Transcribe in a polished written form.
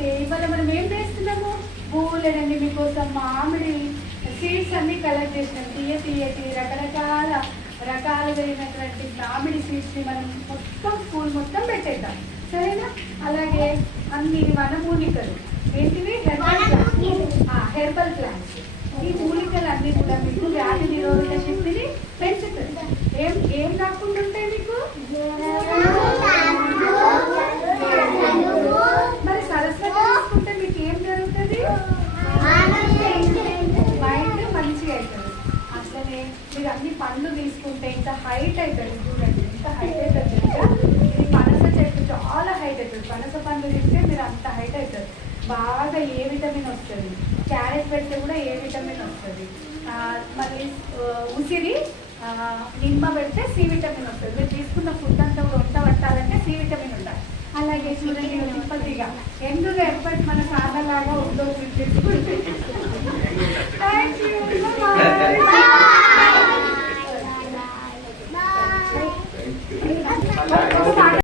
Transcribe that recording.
అయితే ఇవాళ మనం ఏం చేస్తున్నాము, పూలేనండి మీకోసం మామిడి సీడ్స్ అన్ని కలెక్ట్ చేసినాం. తీయటి రకాలైనటువంటి మామిడి సీడ్స్ని మనం మొత్తం స్కూల్ మొత్తం పెట్టేద్దాం, సరేనా? అలాగే అన్ని వనమూలికలు, ఏంటివి హెర్బల్ ప్లాంట్స్. ఈ మూలికలు అన్ని కూడా మీకు వ్యాధి నిరోధక శక్తిని పెంచుతుంది. ఏం రాకుండా ఉంటాయి మీకు? మరి సరస్వతి తీసుకుంటే మీకు ఏం జరుగుతుంది? మైండ్ మంచిగా అవుతుంది. అట్లనే మీరు అన్ని పండ్లు తీసుకుంటే ఇంకా హైట్ అవుతుంది. చూడండి ఎంత హైట్ అవుతుంది తెలుసా? ఇది పనస చెట్టు చాలా హైట్ అవుతుంది. పనస పండ్లు తింటే మీరు అంత హైట్ అవుతుంది. బాగా ఏ విటమిన్ వస్తుంది. క్యారెట్ పెడితే కూడా ఏ విటమిన్ వస్తుంది. మళ్ళీ ఉసిరి నిమ్మ పెడితే సి విటమిన్ వస్తుంది. మీరు తీసుకున్న ఫుడ్ అంతా కూడా వంట పట్టాలంటే సి విటమిన్ ఉండాలి. అలాగే చూడండి తిరుపతిగా ఎందుకు ఎప్పటి మన సాధలాగా ఉందో థ్యాంక్ యూ.